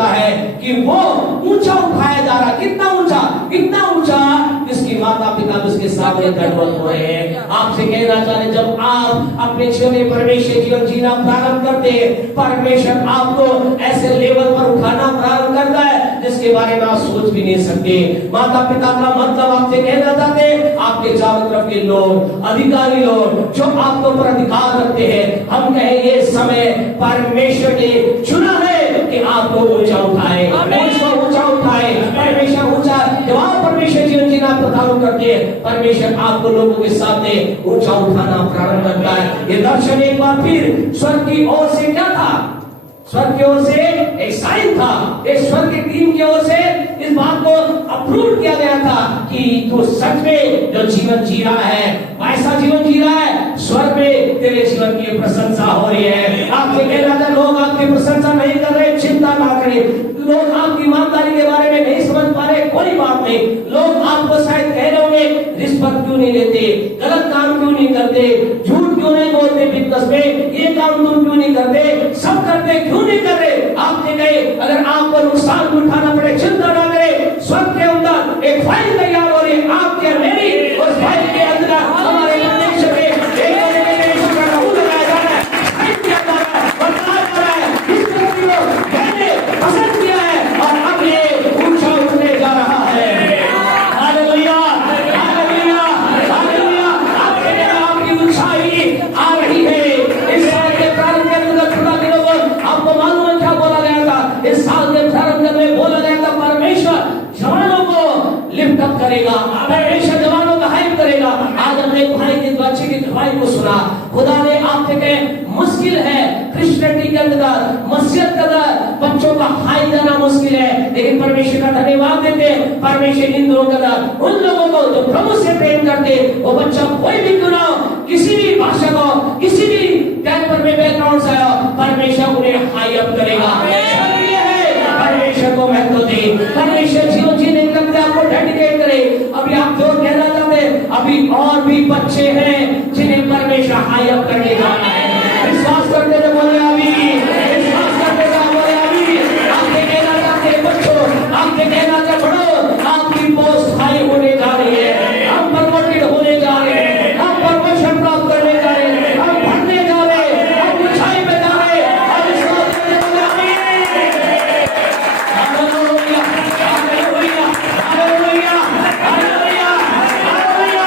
देखता है कि वो ऊंचा उठाया जा रहा। कितना ऊंचा? इतना ऊंचा इसकी माता पिता उसके सामने दंडवत हो रहे हैं। आपसे कहना चाहते, जब आप अपने जीवन में परमेश्वर जीवन जीना प्रारंभ करते हैं, परमेश्वर आपको ऐसे लेवल पर उठाना प्रारंभ करता है जिसके बारे में आप सोच भी नहीं सकते। माता पिता का मतलब आपसे कहना चाहते हैं, आपके चारों तरफ के लोग, अधिकारी लोग जो आपके ऊपर अधिकार रखते हैं, हम कहें ये समय परमेश्वर ने चुना है कि आपको ऊंचा उठाए, ऊंचा उठाए। परमेश्वर ऊंचा, जब आप परमेश्वर जीवन जीना प्रारंभ करते हैं, परमेश्वर आपको लोगों के सामने ऊंचा उठाना प्रारंभ करता है। ये दर्शन एक बार फिर स्वर्ग की ओर से क्या था? स्वर्ग की ओर से एक साइन था, एक स्वर्ग की टीम की ओर से इस बात को अप्रूव किया गया था कि तू सच में जो जीवन जी रहा है, ऐसा जीवन जी रहा है, स्वर्ग में तेरे जीवन की प्रशंसा हो रही है। आपसे कह रहा था, लोग आपकी प्रशंसा नहीं कर रहे, चिंता ना करें। लोग आपकी ईमानदारी के बारे में नहीं समझ पा रहे, कोई बात नहीं। लोग आपको शायद कह रहे होंगे, रिश्वत क्यों नहीं लेते, गलत काम क्यों नहीं करते, झूठ क्यों नहीं बोलते बिजनेस में, ये काम तुम क्यों नहीं करते, सब करते क्यों नहीं कर रहे। आपने कहे अगर आपको नुकसान उठाना पड़े, चिंता ना करें। स्वर्ग के अंदर एक फाइल तैयार हो रही है, आपके मेरी, उस फाइल के अंदर हमारे परमेश्वर के पसंद किया है और अब ये ऊंचा उठने जा रहा है। Hallelujah, hallelujah, hallelujah. आपकी ऊंचाई आ रही है। इस साल के प्रारंभ के अंदर थोड़ा दिनों बाद आपको मालूम है क्या बोला गया था? इस साल के प्रारंभ में बोला गया था, परमेश्वर जवानों को लिफ्ट अप करेगा, परमेश्वर जवानों का हाइप करेगा। आज हमने भाई के बच्चे की दवाई को सुना। खुदा ने आपसे कहे मुश्किल है क्रिश्चियनिटी के अंदर, मस्जिद के अंदर बच्चों का हाई देना मुश्किल है, लेकिन परमेश्वर का धन्यवाद देते हैं। परमेश्वर इन दोनों के अंदर उन लोगों को जो प्रभु से प्रेम करते, वो बच्चा कोई भी क्यों ना हो, किसी भी भाषा को, किसी भी कैरेक्टर में बैकग्राउंड से आया, परमेश्वर उन्हें हाई अप करेगा। परमेश्वर को महत्व दे, परमेश्वर जीवन जीने के लिए आपको डेडिकेट करे। अभी आप जो कहना चाहते हैं, अभी और भी बच्चे हैं जिन्हें परमेश्वर हाई अप करने जा रहा है। विश्वास करते थे, बोले अभी, विश्वास करते थे, बोले अभी। आपने कहना चाहते बच्चों, आपने कहना चाहते बड़ो, आपकी पोस्ट हाई होने जा रही है, हम प्रमोटेड होने जा रहे हैं, हम प्रमोशन प्राप्त करने जा रहे हैं, हम बढ़ने जा रहे हैं, हम ऊंचाई पे जा रहे हैं। और विश्वास करते बोले अभी। Hallelujah, hallelujah, hallelujah, hallelujah, hallelujah.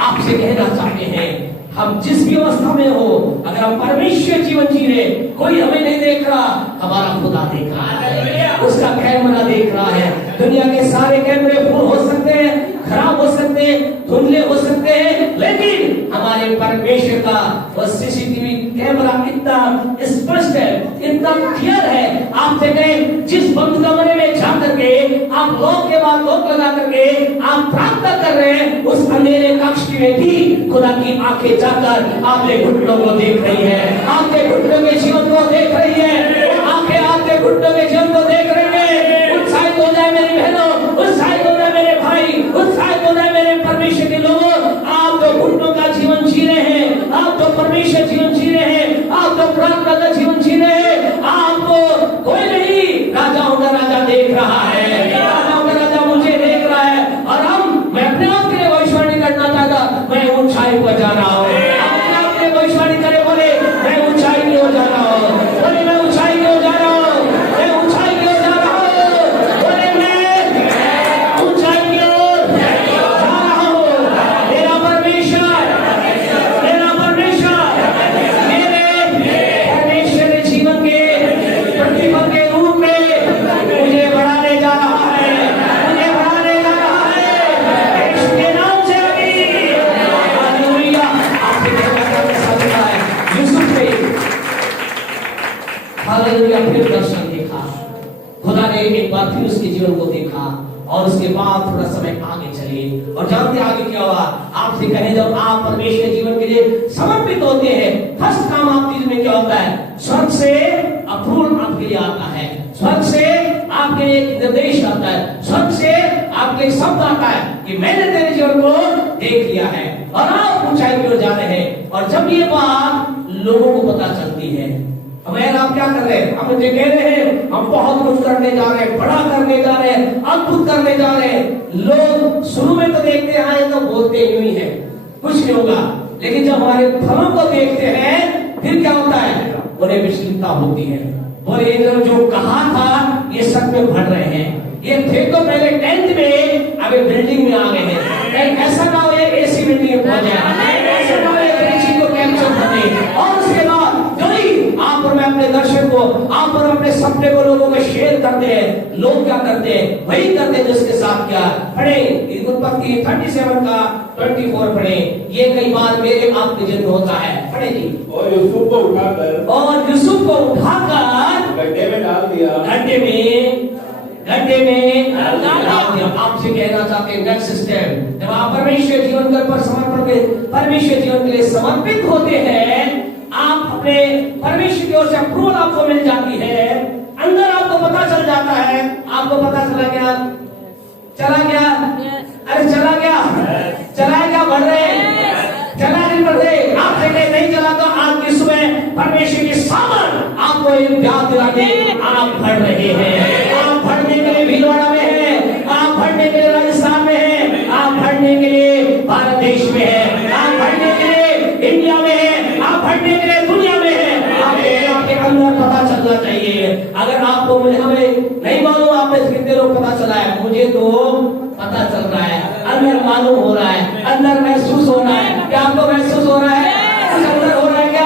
आपसे कहना चाहते हैं, हम जिस भी अवस्था में हो, अगर हम परमेश्वर जीवन जी रहे, कोई हमें नहीं देख रहा, हमारा खुदा देख रहा है, उसका कैमरा देख रहा है। दुनिया के सारे कैमरे फुल हो सकते हैं, खराब हो सकते हैं, धुंधले हो सकते हैं, लेकिन हमारे परमेश्वर का वो सीसीटीवी कैमरा इतना स्पष्ट है, इतना क्लियर है। आपसे कहें, जिस बंद कमरे में जा करके आप लोग के बाद लोग लगा करके आप प्रार्थना कर रहे हैं, उस अंधेरे कक्ष में भी खुदा की आंखें जाकर आपके घुटनों को देख रही है, आपके घुटनों के जीवन को देख रही है। आंखें आपके घुटनों के जीवन को देख रही है। उत्साहित हो जाए मेरी बहनों, उत्साहित हो जाए मेरे भाई, उत्साहित हो जाए मेरे परमेश्वर के लोगों। आप जो घुटनों का जीवन जी रहे हैं, आप जो परमेश्वर जीवन जी रहे हैं, आप जो प्रार्थना का जीवन जी रहे हैं, आपको कोई नहीं, राजाओं का राजा देख रहा है, राजाओं का राजा मुझे देख रहा है। और मैं अपने आप के लिए भविष्यवाणी करना चाहता, मैं ऊंचाई पर जा रहा हूँ। अपने आप के लिए भविष्यवाणी करे, बोले मैं ऊंचाई की ओर जा रहा हूँ, बोले मैं ऊंचाई की ओर जा रहा हूँ, मैं ऊंचाई की ओर जा रहा हूँ, बोले मैं ऊंचाई की ओर जा रहा हूँ। मेरा परमेश्वर, मेरा परमेश्वर, मेरे परमेश्वर जीवन के प्रतिफल के रूप में मुझे बढ़ाने जा रहा है, मुझे बढ़ाने जा रहा है। यीशु के नाम से अभी हालेलुया। आपसे कहना चाहता है, यूसुफ ने हालेलुया फिर दर्शन देखा, खुदा ने एक बार फिर उसके जीवन को देखा। और उसके बाद थोड़ा समय आगे चले, और जानते आगे क्या हुआ? आपसे कहें, जब आप परमेश्वर जीवन के लिए समर्पित होते हैं, फर्स्ट काम आपके जीवन में क्या होता है? स्वर्ग से अप्रूवल आपके लिए आता है, स्वर्ग से आपके लिए निर्देश आता है, स्वर्ग से आपके लिए शब्द आता है कि मैंने तेरे जीवन को देख लिया है और आप ऊंचाई की ओर जा रहे हैं। और जब ये बात लोगों को पता चलती है। हमें आप क्या कर रहे हैं? हम मुझे कह रहे हैं हम बहुत कुछ करने जा रहे हैं, बड़ा करने जा रहे हैं, अद्भुत करने जा रहे हैं। लोग शुरू में तो देखते आए तो बोलते यूं ही है, कुछ नहीं होगा, लेकिन जब हमारे फलों को देखते हैं फिर क्या होता है? उन्हें विचलितता होती है। और ये जो कहा था ये सब में बढ़ रहे हैं। ये थे तो पहले 10th में, अभी बिल्डिंग में आ गए हैं। ऐसा ना हो ये एसी बिल्डिंग में पहुंच जाए, ऐसा ना हो ये चीज को कैंसिल कर दे। और उसके बाद आप और मैं अपने दर्शन को, आप और अपने सपने को लोगों में शेयर करते हैं। लोग क्या करते हैं? वही करते हैं जिसके साथ क्या पढ़े। उत्पत्ति 37 का 24 पढ़े। ये कई बार मेरे आपके जन्म होता है। पढ़े जी। और यूसुफ को उठाकर गड्ढे में डाल दिया। गड्ढे में डाल दिया। आपसे कहना चाहते हैं नेक्स्ट स्टेप, जब आप परमेश्वर जीवन पर समर्पण के, परमेश्वर जीवन के लिए समर्पित होते हैं, आप अपने परमेश्वर की ओर से अप्रूवल आपको मिल जाती है। अंदर आपको पता चल जाता है। आपको पता चला गया, चला गया, अरे चला गया, चला गया, बढ़ रहे, चला नहीं बढ़ रहे। आपसे नहीं चला तो आज की सुबह परमेश्वर की सामर्थ आपको एक याद दिलाते आप बढ़ रहे हैं। आप बढ़ने के लिए भीलवाड़ा में है, आप बढ़ने के लिए राजस्थान में है, आप बढ़ने के लिए भारत देश में है, आप बढ़ने के लिए इंडिया में है, आप बढ़ने के लिए दुनिया में है। आपके अंदर पता चलना चाहिए। अगर आपको हमें नहीं मालूम आप में कितने लोग पता चला है, मुझे तो पता चल रहा है, अंदर मालूम हो रहा है, अंदर महसूस हो रहा है। क्या आपको महसूस हो रहा है? अंदर हो रहा है क्या?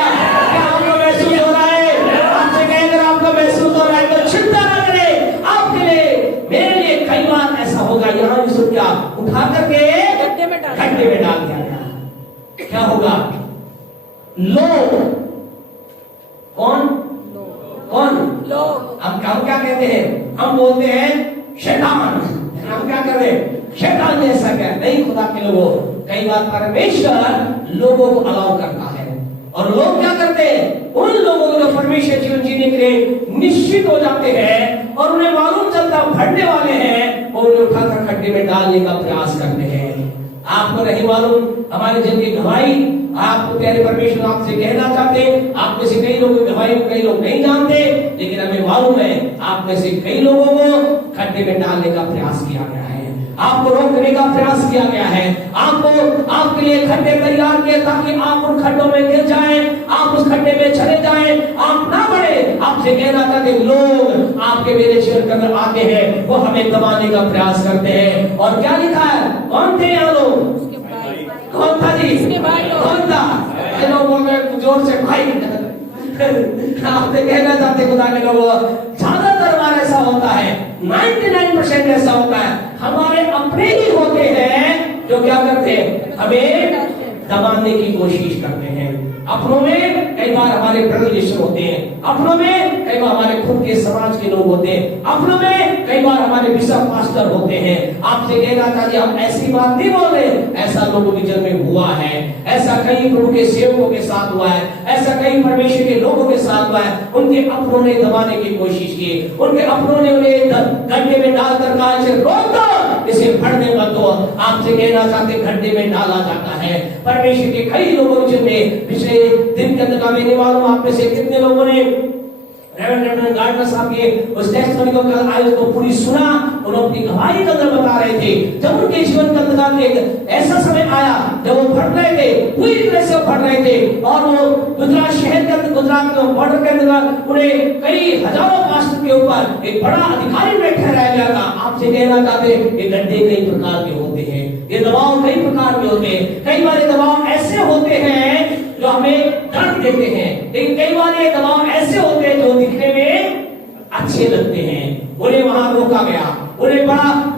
क्या आपको महसूस हो रहा है? आपसे कहें अगर आपको महसूस हो रहा है तो चिंता न करें। आपके लिए, मेरे लिए कई बार ऐसा होगा। यहाँ यूसुफ क्या उठा करके गड्ढे में डाल दिया गया। क्या होगा? लोग कौन लोग, हम क्या कहते हैं? हम बोलते हैं शैतान। हम क्या कर रहे हैं? शैतान ने ऐसा क्या? नहीं, खुदा के लोगों, कई बार परमेश्वर लोगों को अलाउ करता है। और लोग क्या करते हैं? उन लोगों को जो परमेश्वर जीवन जीने के लिए निश्चित हो जाते हैं और उन्हें मालूम चलता भरने वाले हैं, वो उन्हें उठाकर खड्डे में डालने का प्रयास करते हैं। आपको नहीं मालूम हमारे जन की गवाही, आपको प्यारे परमेश्वर आपसे कहना चाहते हैं। आप में से कई लोगों की गवाही को कई लोग नहीं जानते, लेकिन हमें मालूम है आप में से कई लोगों को खड्डे में डालने का प्रयास किया गया है, आपको रोकने का प्रयास किया गया है। आपको, आपके लिए खड्डे तैयार किए ताकि आप उन खड्डों में गिर जाएं, आप उस खड्डे में चले जाएं, आप ना बढ़े। आपसे कहना चाहते लोग आपके मेरे जीवन के अंदर आते हैं, वो हमें दबाने का प्रयास करते हैं। और क्या लिखा है? कौन थे यहाँ लोग? कौन था जी? कौन था? लोग बोल रहे जोर से भाई। आपसे कहना चाहते खुदा के लोगों, ज्यादातर बार ऐसा होता है, 99% ऐसा होता है, हमारे अपने ही होते हैं जो क्या करते हैं? हमें दबाने की कोशिश करते हैं। अपनों में कई बार हमारे ब्रदर होते हैं, अपनों में कई बार हमारे खुद के समाज के लोग होते हैं, अपनों में कई बार हमारे बिशप मास्टर होते हैं। आपसे कहना चाहिए हम ऐसी बात नहीं बोल रहे, ऐसा लोगों के जन्म में हुआ है, ऐसा कई प्रभु के सेवकों के साथ हुआ है, ऐसा कई परमेश्वर के लोगों के साथ हुआ है। उनके अपनों ने दबाने की कोशिश की, उनके अपनों ने उन्हें गड्ढे में डालकर कहा इसे रोक दो, इसे बढ़ने मत दो। आपसे कहना चाहते गड्ढे में डाला जाता है। परमेश्वर के कई लोगों के जिनने पिछले दिन के अंदर का मैंने मालूम आप में से कितने लोगों ने रेवरेंड गार्डनर साहब के उस टेस्टमनी को कल आए उसको पूरी सुना। उन्होंने अपनी गवाही के अंदर बता रहे थे जब उनके जीवन के अंदर एक ऐसा समय आया जब वो फट रहे थे, पूरी तरह से फट रहे थे और वो गुजरात शहर के अंदर, गुजरात के बॉर्डर के अंदर उन्हें कई हजारों पास्टर के ऊपर एक बड़ा अधिकारी में ठहराया गया था। आपसे कहना चाहते ये गड्ढे कई प्रकार के होते हैं, ये दबाव कई प्रकार के होते हैं। कई बार ये दबाव ऐसे होते हैं जो हमें दर्द देते हैं, लेकिन कई बार ये दबाव ऐसे होते हैं जो दिखने में अच्छे लगते हैं। उन्हें वहां रोका गया, उन्हें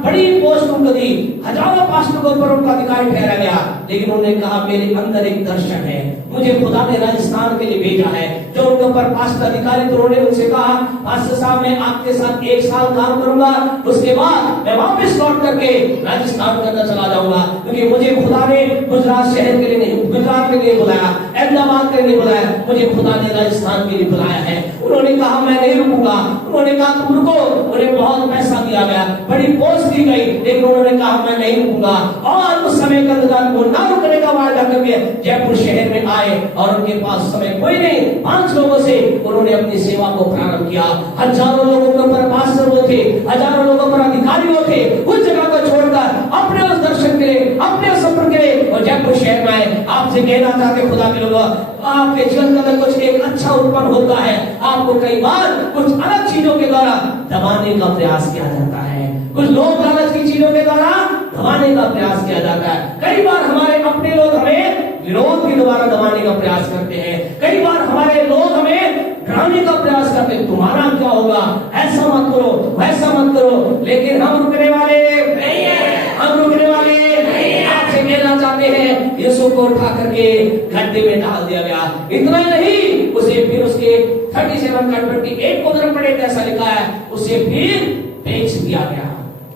बड़ी पोस्ट उनको दी, हजारों पास्टर के ऊपर उनका अधिकारी ठहरा गया, लेकिन उन्होंने कहा मेरे अंदर एक दर्शन है, मुझे खुदा ने राजस्थान के लिए भेजा है। जो उनके ऊपर पास्टर अधिकारी तो उन्होंने उनसे कहा पास्टर साहब मैं आपके साथ 1 साल काम करूंगा, उसके बाद मैं वापस लौट करके राजस्थान के अंदर चला जाऊंगा, क्योंकि मुझे खुदा ने गुजरात शहर के लिए नहीं, गुजरात के लिए बुलाया। अहमदाबाद के लिए बुलाया, मुझे खुदा ने राजस्थान के लिए बुलाया है। उन्होंने कहा मैं नहीं रुकूंगा, उन्होंने कहा तुम रुको, उन्हें बहुत पैसा दिया गया, बड़ी पोस्ट दी गई, लेकिन उन्होंने कहा मैं नहीं रुकूंगा। और उस समय कंददान को ना रुकने का वादा करके जयपुर शहर में आए और उनके पास समय कोई नहीं, 5 लोगों से उन्होंने अपनी सेवा को प्रारंभ किया। हजारों लोगों के ऊपर पास्टर वो थे, हजारों लोगों पर अधिकारी वो थे, उस जगह को छोड़कर अपने उस दर्शन के लिए, अपने सफर के लिए और जयपुर शहर में आए। आपसे कहना चाहते खुदा के लोगों, आपके जीवन के अंदर कुछ एक अच्छा उत्पन्न होता है, आपको कई बार कुछ अलग चीजों के द्वारा दबाने का प्रयास किया जाता है, कुछ लोग लालच की चीजों के द्वारा दबाने का प्रयास किया जाता है। कई बार हमारे अपने लोग हमें विरोध के द्वारा दबाने का प्रयास करते हैं, कई बार हमारे लोग हमें डराने का प्रयास करते हैं, तुम्हारा क्या होगा, ऐसा मत करो, वैसा मत करो, लेकिन हम रुकने वाले नहीं है, हम रुकने वाले नहीं है। आपसे कहना चाहते हैं यीशु को उठा करके गड्ढे में डाल दिया गया। इतना नहीं, उसे फिर उसके 37 का 28 को अगर पढ़े ऐसा लिखा है, उसे फिर बेच दिया गया।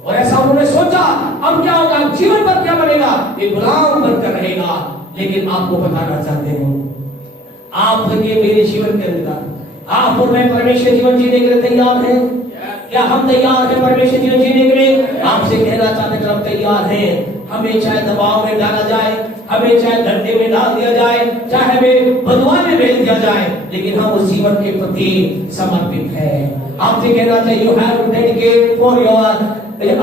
और ऐसा उन्होंने सोचा अब क्या होगा, जीवन पर क्या बनेगा, ये गुलाम बनकर रहेगा। लेकिन आपको बताना चाहते हैं, आपके मेरे जीवन के अंदर आप और मैं परमेश्वर जीवन जीने के लिए तैयार हैं? क्या हम तैयार हैं परमेश्वर जीवन जीने के लिए? आपसे कहना चाहते हैं हम तैयार हैं। हमें चाहे दबाव में डाला जाए, हमें चाहे धरती में डाल दिया जाए, चाहे हमें बदवा में भेज दिया जाए, लेकिन हम उस जीवन के प्रति समर्पित हैं। आपसे कहना चाहिए you have to dedicate for your life,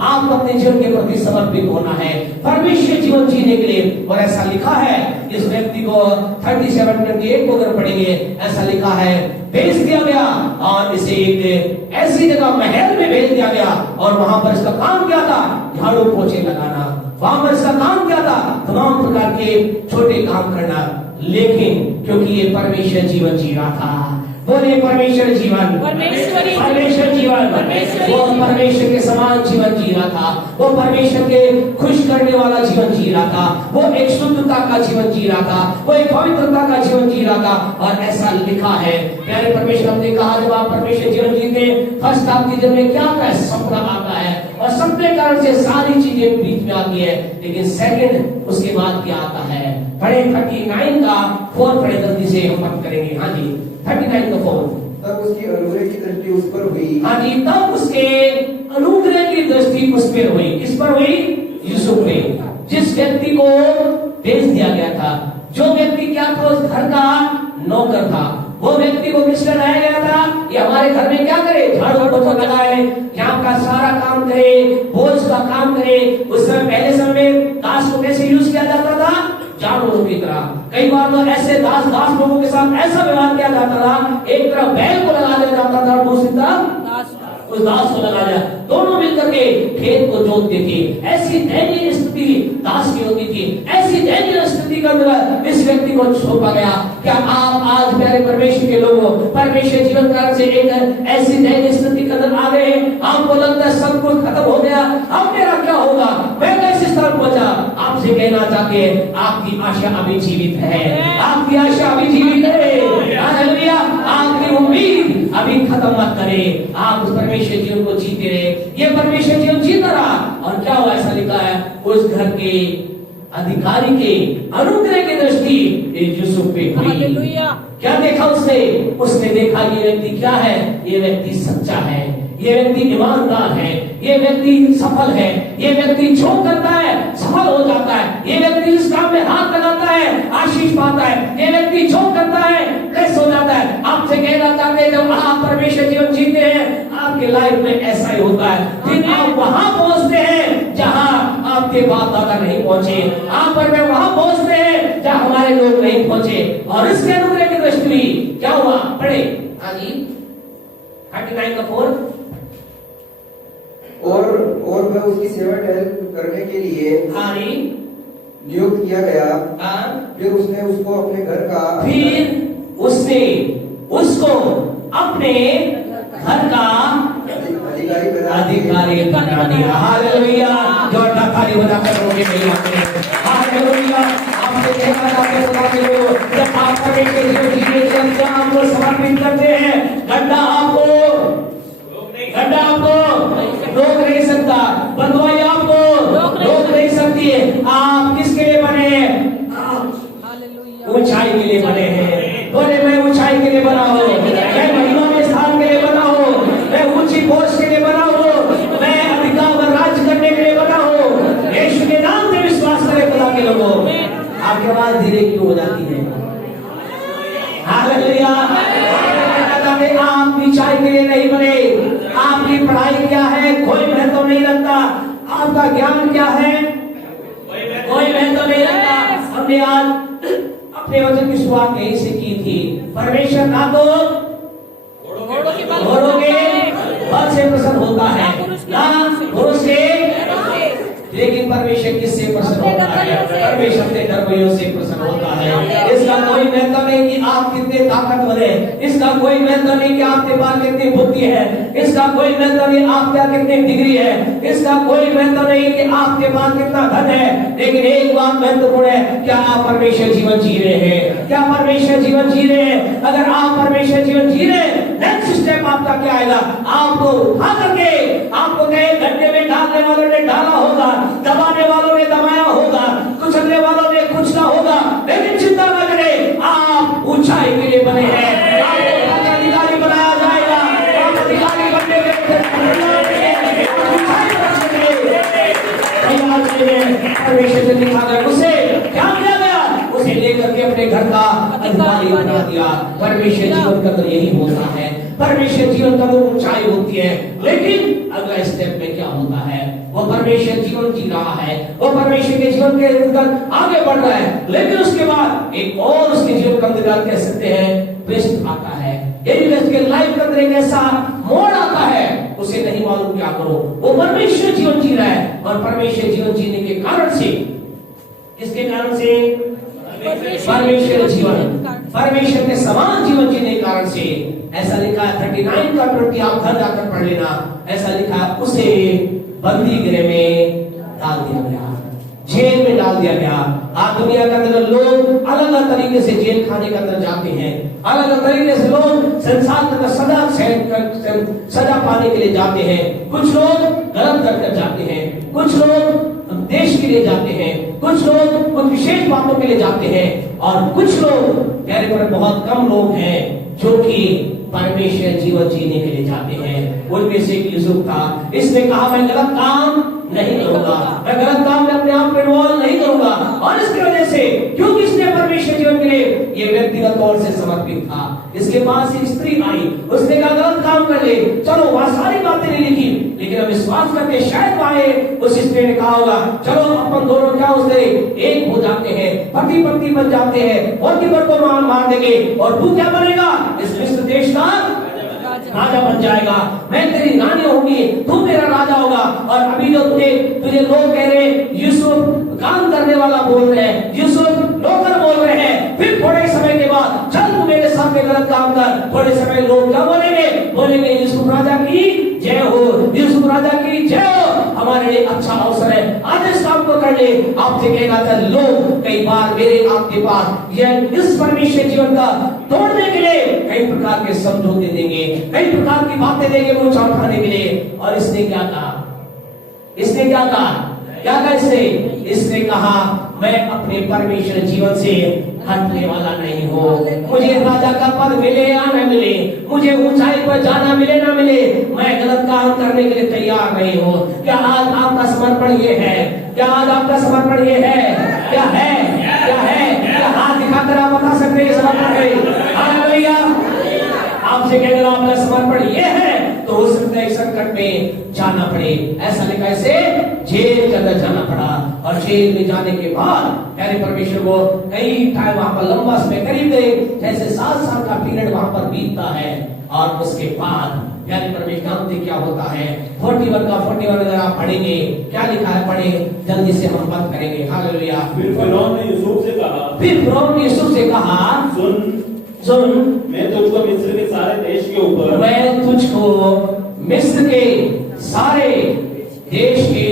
आप अपने जीवन के प्रति समर्पित होना है परमेश्वर जीवन जीने के लिए। और ऐसा लिखा है, इस व्यक्ति को 37:28 को अगर पढ़ेंगे, ऐसा लिखा है भेज दिया गया और इसे एक ऐसी जगह महल में भेज दिया गया। और वहां पर इसका काम क्या था, झाड़ू पोछे लगाना, वहां पर इसका काम क्या था, तमाम प्रकार के छोटे काम करना। लेकिन क्योंकि ये परमेश्वर जीवन जी रहा था, बोले परमेश्वर जीवन, परमेश्वर जीवन, वो परमेश्वर के समान जीवन जी रहा था, वो परमेश्वर के खुश करने वाला जीवन जी रहा था, वो एक शुद्धता का जीवन जी रहा था, वो एक पवित्रता का जीवन जी रहा था। और ऐसा लिखा है प्यारे परमेश्वर, हमने कहा जब आप परमेश्वर जीवन जीते, फर्स्ट आपके दिल में क्या आता है, सपना आता है, और सपने के कारण से सारी चीजें बीच में आती है। लेकिन सेकंड उसके बाद क्या आता है, पढ़े 39 का 4 पढ़े, जल्दी से हम बात करेंगे। हाँ जी, 39 का 4। तब उसकी अनुग्रह की दृष्टि उस पर हुई। हाँ जी, तब उसके अनुग्रह की दृष्टि उस पर हुई। किस पर हुई? यूसुफ पे, जिस व्यक्ति को भेज दिया गया था, जो व्यक्ति क्या था, उस घर का नौकर था। वो व्यक्ति को किसने लाया गया था, ये हमारे घर में क्या करे, झाड़ू पोछा लगाए, यहाँ का सारा काम करे, बोझ का काम करे। उस समय पहले समय दास को कैसे यूज किया जाता था, जानवरों की तरह। कई बार तो ऐसे दास लोगों के साथ ऐसा व्यवहार किया जाता था, एक तरफ बैल को लगा दिया जाता था और दूसरी तरफ उस दास को लगा दिया, दोनों मिलकर के खेत को जोतते थे। ऐसी दयनीय स्थिति दास की होती थी, ऐसी दयनीय स्थिति का अंदर इस व्यक्ति को सौंपा गया। क्या आप आज प्यारे परमेश्वर के लोगों, परमेश्वर जीवन काल से एक ऐसी दयनीय स्थिति के अंदर आ गए, आपको लगता है सब कुछ खत्म हो गया, अब मेरा क्या होगा, मैं कैसे स्तर पहुंचा? आपसे कहना चाहते हैं आपकी आशा अभी जीवित है, आपकी आशा अभी जीवित है, हालेलुया। आपकी उम्मीद अभी खत्म मत करें, आप उस परमेश्वर जीवन को जीते रहे। ये परमेश्वर जीवन जीता रहा और क्या हुआ, ऐसा लिखा है, उस घर के अधिकारी के अनुग्रह की दृष्टि यूसुफ पे हुई। क्या देखा उसने? उसने देखा ये व्यक्ति क्या है, ये व्यक्ति सच्चा है, ये व्यक्ति ईमानदार है, ये व्यक्ति सफल है, ये व्यक्ति जो करता है सफल हो जाता है, ये व्यक्ति इस काम में हाथ लगाता है आशीष पाता है, ये व्यक्ति जो करता है ब्लेस हो जाता है। आपसे कहना चाहते हैं जब आप परमेश्वर जीवन जीते हैं, आपके लाइफ में ऐसा ही होता है। फिर आप वहां पहुंचते हैं जहां आपके बाप दादा नहीं पहुंचे, आप और मैं वहां पहुंचते हैं जहां हमारे लोग नहीं पहुंचे। और इसके अनुग्रह की दृष्टि क्या हुआ, पढ़े। हाँ जी, 39 का 4। और वह उसकी सेवा टहल करने के लिए नियुक्त किया गया। फिर उसने उसको अपने घर का अधिकारी बना दिया। हालेलुया, जो ताली बजाकर रोके नहीं आते। हालेलुया, आपसे कहना चाहते हैं जब आप परमेश्वर जीवन जीने के लिए आपको समर्पित करते हैं, गड्ढा आपको रोक नहीं सकता, बंधुआई आपको रोक नहीं सकती है। आप किसके लिए बने? हालेलुया। आप ऊंचाई के लिए नहीं बने, आपकी पढ़ाई क्या है कोई महत्व नहीं रखता, आपका ज्ञान क्या है कोई महत्व नहीं रखता। हमने आज अपने वचन की शुरुआत यहीं से की थी। परमेश्वर ना तो घोड़ों के बल से प्रसन्न होता है ना घोड़ों से, लेकिन परमेश्वर किससे प्रसन्न होता है? परमेश्वर अपने धर्मियों से प्रसन्न होता है। इसका कोई महत्व नहीं कि आप कितने ताकतवर हैं, इसका कोई महत्व नहीं कि आपके पास कितनी बुद्धि है, इसका कोई महत्व नहीं आप क्या कितनी डिग्री है, इसका कोई महत्व नहीं कि आपके पास कितना धन है। लेकिन एक बात महत्वपूर्ण है, क्या आप परमेश्वर जीवन जी रहे हैं? क्या परमेश्वर जीवन जी रहे हैं? अगर आप परमेश्वर जीवन जी रहे हैं, नेक्स्ट स्टेप आपका क्या आएगा? आपको उठा करके आपको कहे गड्ढे में डालने वालों ने डाला होगा, दबाने वालों ने दबाया होगा, कुचलने वालों ने कुचला होगा, लेकिन चिंता न करें, आप ऊंचाई के लिए बने हैं। आपको अधिकारी बनाया जाएगा, आप अधिकारी बनने के परमेश्वर से लिखा गया, उसे क्या किया गया? उसे लेकर के अपने घर का अधिकारी बना दिया। परमेश्वर जीवन का तो यही होता है, परमेश्वर जीवन का तो ऊंचाई होती है। लेकिन अगला स्टेप में क्या होता है? वो परमेश्वर जीवन जी रहा है, वो परमेश्वर के जीवन के अंतर्गत आगे बढ़ रहा है, लेकिन उसके बाद एक और उसके जीवन का अंतर्गत कह सकते हैं ट्विस्ट आता है। यदि उसके लाइफ के अंदर एक ऐसा मोड़ आता है, उसे नहीं मालूम क्या करो। वो परमेश्वर जीवन जी रहा है और परमेश्वर जीवन जीने के कारण से, किसके कारण से? परमेश्वर जीवन, परमेश्वर के समान जीवन जीने के कारण से। ऐसा लिखा है 39 का 20, आप घर जाकर पढ़ लेना। ऐसा लिखा है उसे बंदी गृह में डाल दिया गया, जेल में डाल दिया गया। आज दुनिया के अंदर लोग अलग अलग तरीके से जेल खाने के अंदर जाते हैं, अलग अलग तरीके से लोग संसार के अंदर सजा पाने के लिए जाते हैं। कुछ लोग गलत करके जाते हैं, कुछ लोग देश के लिए जाते हैं, कुछ लोग कुछ विशेष बातों के लिए जाते हैं, और कुछ लोग कहने पर बहुत कम लोग हैं जो कि परमेश्वर जीवन जीने के लिए जाते हैं। उनमें से एक यूसुफ था, इसने कहा मैं गलत काम नहीं करूंगा, मैं गलत काम में अपने आप को इन्वॉल्व नहीं करूंगा। और इसकी वजह से, क्योंकि इसने परमेश्वर जीवन के लिए ये व्यक्तिगत तौर से समर्पित था, इसके पास एक स्त्री आई, उसने कहा गलत काम कर ले, चलो वहां सारी बातें नहीं लिखी, लेकिन हम विश्वास करते शायद पाए उस स्त्री ने कहा होगा चलो अपन दोनों क्या उससे एक हो जाते हैं, पति पत्नी बन जाते हैं, पोतीपर को मार देंगे और तू क्या बनेगा? इस मिस्र देश का राजा बन जाएगा, मैं तेरी रानी होगी, तू मेरा राजा होगा। और अभी जो तुझे लोग कह रहे यूसुफ काम करने वाला बोल रहे हैं, यूसुफ नौकर बोल रहे हैं, फिर थोड़े समय के बाद चल तू मेरे साथ गलत काम कर, थोड़े समय लोग क्या बोलेंगे? बोलेंगे यूसुफ राजा की जय हो, यूसुफ राजा की जय हो, हमारे लिए अच्छा अवसर है, आज इस काम को कर ले। आपसे कहना था लोग कई बार मेरे आपके पास यह इस परमेश्वर जीवन का तोड़ने के लिए कई प्रकार के समझौते देंगे, कई प्रकार की बातें देंगे वो उठाने के लिए। और इसने क्या कहा? इसने क्या कहा? क्या कहा इसने कहा मैं अपने परमेश्वर जीवन से हटने वाला नहीं हूँ। मुझे राजा का पद मिले या न मिले, मुझे ऊंचाई पर जाना मिले ना मिले, मैं गलत काम करने के लिए तैयार नहीं हूँ। क्या आज आपका समर्पण ये है? क्या आज आपका समर्पण ये है? क्या है? क्या है? क्या हाथ दिखाकर आप बता सकते हैं समर्पण है? हालेलुया। आपसे कहकर आपका समर्पण ये है तो हो सकता है संकट में जाना पड़े। ऐसा लिखा ऐसे जेल के अंदर जाना पड़ा, और जेल में जाने के बाद प्यारे परमेश्वर को कई टाइम वहां पर लंबा समय करीब जैसे 7 साल का पीरियड वहां पर बीतता है। और उसके बाद प्यारे परमेश्वर जानते क्या होता है? 41 का 41 अगर आप पढ़ेंगे क्या लिखा है, पढ़े जल्दी से हम बंद करेंगे। हालेलुया। फिर फिरौन ने यूसुफ से कहा सुन मैं तुझको मिस्र के सारे देश के ऊपर, मैं तुझको मिस्र के सारे देश के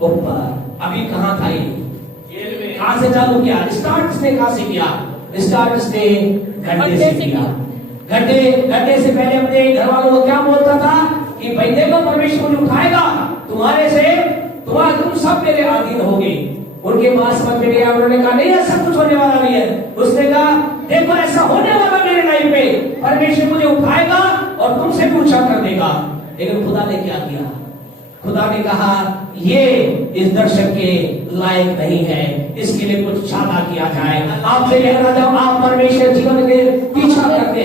ऊपर। अभी कहाँ था ये? कहाँ से चालू किया? स्टार्ट इसने कहाँ से किया? स्टार्ट इसने गड्ढे से किया। गड्ढे से पहले अपने घर वालों को क्या बोलता था कि भाई देखो परमेश्वर मुझे उठाएगा, तुम सब मेरे अधीन होगे। उनके पास समझ में गया, उन्होंने कहा नहीं ऐसा कुछ होने वाला नहीं है। उसने कहा देखो ऐसा होने वाला मेरे लाइफ में, परमेश्वर मुझे उठाएगा और तुमसे पूछा कर देगा। लेकिन खुदा ने क्या किया? खुदा ने कहा ये इस दर्शन के लायक नहीं है, इसके लिए कुछ ज्यादा किया जाए। आपसे कहना चाहूं आप परमेश्वर जीवन के पीछा करते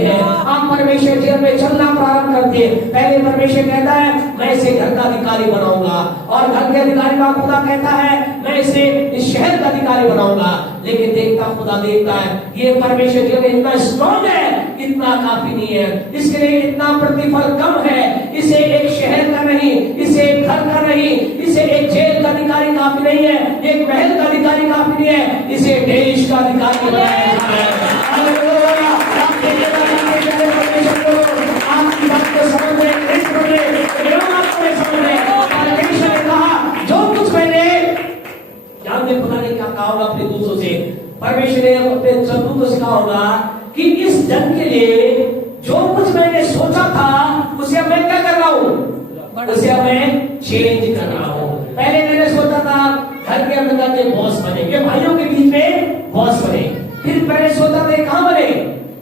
करती है। पहले परमेश्वर कहता है मैं इसे घर का अधिकारी बनाऊंगा, और घर के अधिकारी का खुदा कहता है मैं इसे इस शहर का अधिकारी बनाऊंगा। लेकिन देखता खुदा देखता है ये परमेश्वर जो इतना स्ट्रॉन्ग है, इतना काफी नहीं है, इसके लिए इतना प्रतिफल कम है। इसे एक शहर का नहीं, इसे एक घर का नहीं, इसे एक जेल का अधिकारी काफी नहीं है, एक महल का अधिकारी काफी नहीं है, इसे देश का अधिकारी बनाया जाता है। आपकी बात को समझ रहे, परमेश्वर ने कहा जो कुछ मैंने जानते खुदा ने क्या कहा होगा अपने दूतों से, परमेश्वर ने अपने दूतों से कहा होगा कि इस जन के लिए जो कुछ मैंने सोचा था उसे अब मैं क्या कर रहा हूँ, उसे अब मैं चेंज कर रहा हूँ। पहले मैंने सोचा था घर के अंदर के बॉस बनेंगे, भाइयों के बीच में बॉस बने, फिर मैंने सोचा था कहाँ बने,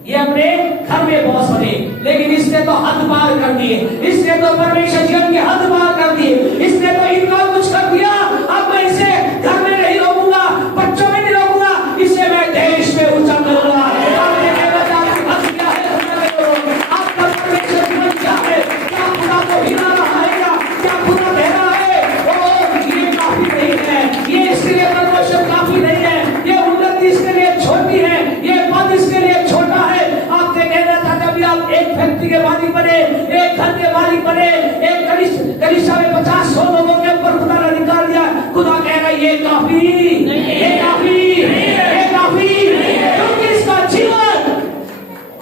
ये अपने घर में बॉस बने, लेकिन इसने तो हद पार कर दिए, इसने तो परमेश्वर जीवन के हद पार कर दिए, इसने तो इतना कुछ कर दिया। अब मैं इसे घर में नहीं रोकूंगा, बच्चों में नहीं रोकूंगा, इसे मैं देश में ऊंचा करूंगा। आपका परमेश्वर जीवन क्या है, क्या खुदा को हिला रहा है, क्या खुदा कह रहा है ओ ये काफी नहीं है, ये इसके लिए परमेश्वर काफी नहीं है, ये उन्नति इसके लिए छोटी है, ये पद इसके लिए छोटा है। आपने कहना था जब आप एक फैक्ट्री के मालिक बने, एक घर के मालिक बने, एक कनिष्ठा में 50-100 लोगों के ऊपर खुदा ने अधिकार दिया, खुदा कह रहा है ये काफी, ये काफी, ये काफी, क्योंकि इसका जीवन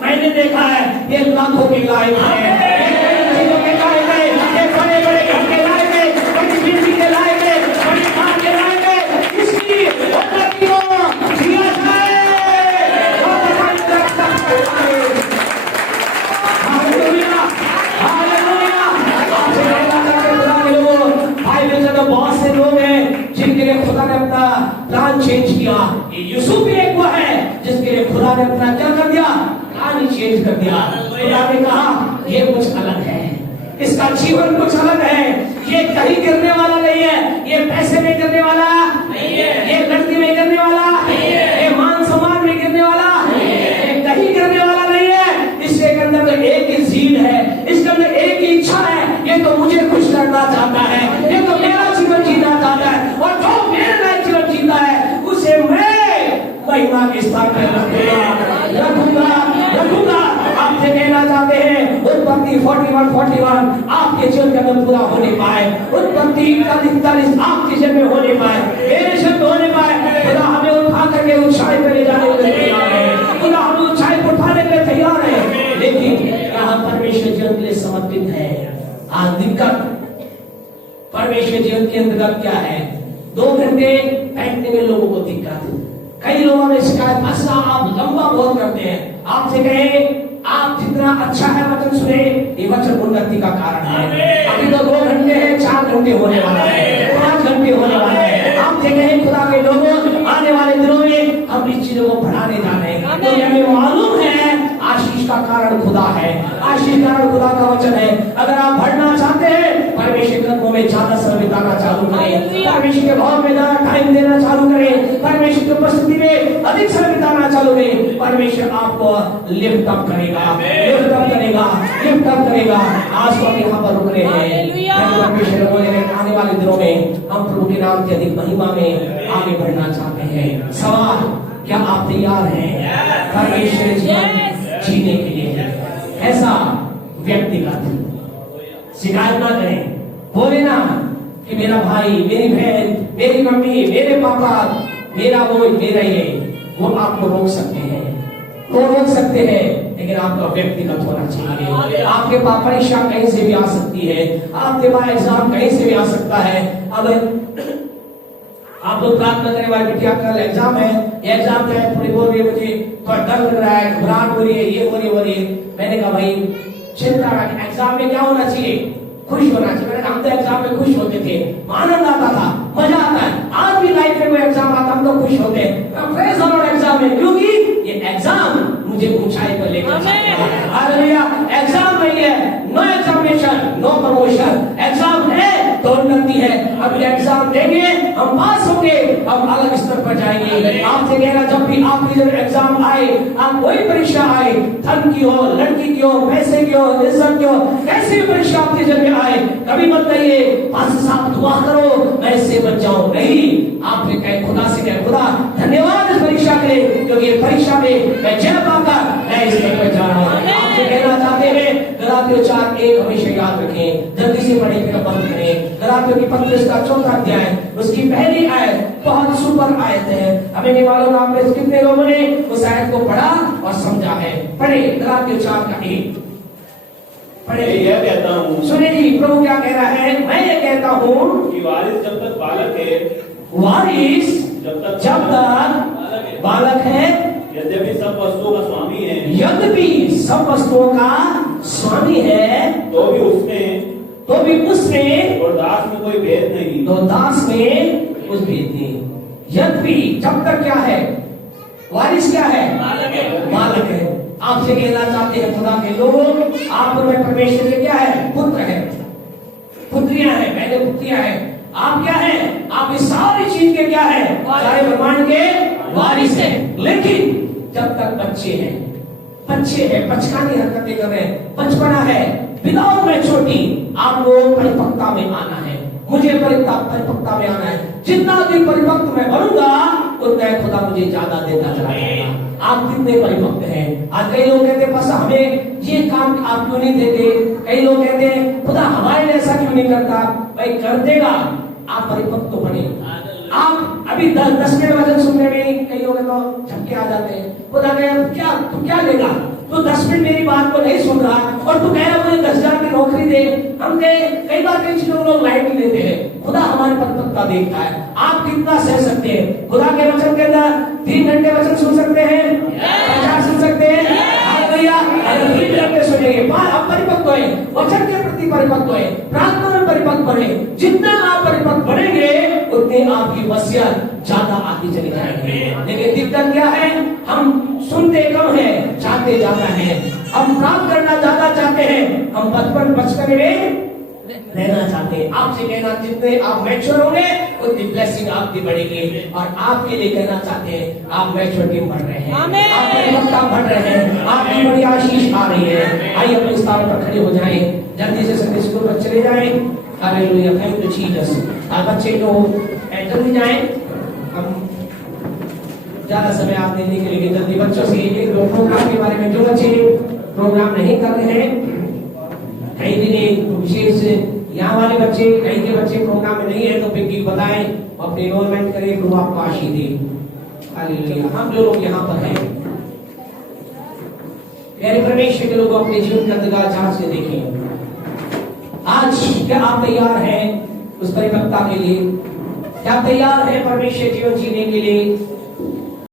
मैंने देखा है ये लाखों के लायक है, ये चीजों के लायक है, ये बड़े बड़े घर के लायक है, बड़ी बिल्डिंग के लायक है, बड़ी कार के लायक है, इसकी उन्नति को किया जाए। बहुत से लोग हैं जिनके लिए खुदा ने अपना प्लान चेंज किया। यूसुफ भी एक वो है जिसके लिए खुदा ने अपना क्या कर दिया, प्लान ही चेंज कर दिया। खुदा ने कहा ये कुछ अलग है, इसका जीवन कुछ अलग है, ये कहीं गिरने वाला नहीं है, ये पैसे में गिरने वाला नहीं है, ये लड़की में गिरने वाला नहीं है, ये मान सम्मान में गिरने वाला नहीं है, ये कहीं गिरने वाला नहीं है। इसके अंदर तो एक ही जीन है, इसके अंदर एक ही इच्छा है, ये तो मुझे खुश करना चाहता है, ये तो मेरा जीवन जीना चाहता है, और जो मेरे लायक जीवन जीता है उसे मैं महिमा के स्थान पर रखूंगा। आपसे कहना चाहते हैं उत्पत्ति 41 आपके जीवन के अंदर पूरा होने पाए, उत्पत्ति 41 आपके जीवन में होने पाए, मेरे जीवन में होने पाए। खुदा हमें उठा करके ऊंचाई पर ले जाने के लिए तैयार है, खुदा हमें ऊंचाई पर उठाने के लिए तैयार है, लेकिन यहाँ परमेश्वर जीवन के लिए समर्पित है। आज दिक्कत परमेश्वर जीवन के अंतर्गत क्या है, 2 घंटे बैठने में लोगों को दिक्कत, कई लोगों ने शिकायत, अच्छा आप लंबा बहुत करते हैं, आपसे कहे आप जितना अच्छा है वचन सुने, ये वचन उन्नति का कारण है। अभी तो 2 घंटे है, 4 घंटे होने वाला है, 5 घंटे होने वाला है। आपसे कहे खुदा के लोगों आने वाले दिनों में हम इस चीजों को बढ़ाने जा रहे हैं, तो हमें मालूम है आशीष का कारण खुदा है, आशीष का कारण खुदा का वचन है। अगर आप बढ़ना चाहते हैं परमेश्वर कदमों में ज्यादा समय बिताना चालू करें, परमेश्वर के भाव में ज्यादा टाइम देना चालू करें, परमेश्वर की उपस्थिति में अधिक समय बिताना चालू करें, परमेश्वर आपको लिफ्ट अप करेगा, लिफ्ट अप करेगा, लिफ्ट अप करेगा। आज तो हम यहाँ पर रुक रहे हैं, परमेश्वर बोले आने वाले दिनों में हम प्रभु के नाम की अधिक महिमा में आगे बढ़ना चाहते हैं। सवाल, क्या आप तैयार हैं परमेश्वर जीवन जीने के लिए? ऐसा व्यक्तिगत शिकायत ना करें, बोले ना कि मेरा भाई, मेरी बहन, मेरी मम्मी, मेरे पापा, मेरा वो, मेरा ये, वो आपको रोक सकते हैं, वो रोक सकते हैं, लेकिन आपका व्यक्तिगत होना चाहिए। आपके पास परीक्षा कहीं से भी आ सकती है, आपके पास एग्जाम कहीं से भी आ सकता है। अब आप लोग प्रार्थना करें, भाई बिटिया कल एग्जाम है, ये एग्जाम क्या है, थोड़ी बोल रही है मुझे थोड़ा डर लग रहा है, घबराहट हो रही है, ये हो रही है। मैंने कहा भाई चिंता ना, एग्जाम में क्या होना चाहिए, खुश होना चाहिए। हम तो एग्जाम में खुश होते थे, आनंद आता था, मजा आता है। आज भी लाइफ में कोई एग्जाम आता हम तो खुश होते हैं एग्जाम में, क्योंकि ये एग्जाम मुझे ऊंचाई पर लेकर हालेलुया। एग्जाम नहीं है, no examination, no promotion, exam है तो उन्नति है। अब एग्जाम देंगे, हम पास होंगे, हम अलग स्तर पर जाएंगे। आपसे कहना, जब भी आपकी जब एग्जाम आए, आप कोई परीक्षा आए, धन की हो, लड़की की हो, पैसे की हो, इज्जत की हो, कैसी भी परीक्षा आपके जब आए, कभी मत कहिए पास साहब दुआ करो मैं इससे बच जाऊं। नहीं, आपने कहे खुदा से कहे, खुदा धन्यवाद इस परीक्षा के लिए, क्योंकि ये परीक्षा में मैं जय पाकर मैं इस स्तर पर जा रहा हूं। आपसे कहना चाहते हैं, गलातियों 4:1 हमेशा याद रखें, जल्दी से पढ़े फिर बंद करें। गलातियों की पत्र इसका 4था अध्याय, उसकी पहली आयत बहुत सुपर आयत है। हमें नहीं मालूम आप में कितने लोगों ने उस आयत को पढ़ा और समझा है। पढ़े गलातियों 4:1 पढ़े। यह कहता हूँ, सुनिए जी, प्रभु क्या कह रहा है, मैं ये कहता हूँ कि वारिस जब तक बालक है, वारिस जब तक बालक है, यद्यपि सब वस्तुओं का स्वामी है, यद्यपि सब वस्तुओं का स्वामी है, तो भी उसमें और दास में कोई भेद नहीं। तो दास में कुछ भेद नहीं। यद्यपि जब तक क्या है, वारिस क्या है, बालक है। आपसे कहना चाहते हैं खुदा के लोग, आप और मैं परमेश्वर के क्या है, पुत्र है, पुत्रियां हैं, पहले पुत्रियां हैं। आप क्या है, आप इस सारी चीज के क्या है, सारे ब्रह्मांड के वारिस है। लेकिन जब तक बच्चे हैं, बचकानी हरकतें कर रहे हैं, बचपना है, विदाउट मैच्योरिटी, आपको परिपक्वता में आना है। मुझे परिपक्वता में आना है। जितना अधिक परिपक्व मैं बनूंगा, उतना खुदा मुझे ज्यादा देता चला जाएगा। आप कितने परिपक्व हैं? आज कई लोग कहते हैं बस हमें ये काम आप क्यों नहीं देते। कई लोग कहते हैं खुदा हमारे लिए ऐसा क्यों नहीं करता। भाई कर देगा, आप परिपक्व बने। आप अभी 10 मिनट वचन सुनने में कई लोग तो झटके आ जाते हैं। खुदा कहे क्या तू क्या देगा, तू 10 मिनट मेरी बात को नहीं सुन रहा और तू कह रहा मुझे 10,000 की नौकरी दे। हम कई बार कई चीजों लोग लाइट नहीं लेते हैं। खुदा हमारी परिपक्वता देखता है, आप कितना सह सकते हैं। खुदा के वचन के अंदर 3 घंटे वचन सुन सकते हैं, 50 सुन सकते हैं। सुनेंगे, आप परिपक्व है, वचन के प्रति परिपक्व है, प्रार्थना में परिपक्व बने। जितना आप परिपक्व बनेंगे, उतनी आपकी वसीयत ज्यादा आती चली जाएगी। लेकिन दिक्कत क्या है, हम सुनते कम है, चाहते ज्यादा है। हम प्राप्त करना ज्यादा चाहते हैं, हम बचपन में रहना चाहते हैं। आपसे कहना, जितने आप मैच्योर होंगे उतनी ब्लेसिंग आपकी बढ़ेगी। और आपके लिए कहना चाहते हैं, आप मैच्योरिटी में बढ़ रहे हैं, आप परिपक्वता बढ़ रहे हैं, आपकी बड़ी आशीष आ रही है। आइए अपने स्थान पर खड़े हो जाएं, जल्दी से संडे स्कूल पर चले जाएं। Hallelujah, thank you Jesus. आप बच्चे जो जल्दी जाएं, हम ज्यादा समय आप देने के लिए जल्दी बच्चों से एक दो प्रोग्राम के बारे में, जो बच्चे प्रोग्राम नहीं कर रहे हैं, कई दिन विशेष यहाँ वाले बच्चे, कहीं के बच्चे प्रोग्राम में नहीं है, तो पिंकी बताएं, अपने इनरोलमेंट करें, प्रभु आपको आशीष दे। हालेलुया। हम जो लोग यहाँ पर हैं, प्यारे परमेश्वर के लोग अपने जीवन का अंधकार जांच से देखें। आज क्या आप तैयार हैं उस परिपक्वता के लिए? क्या तैयार है परमेश्वर जीवन जीने के लिए?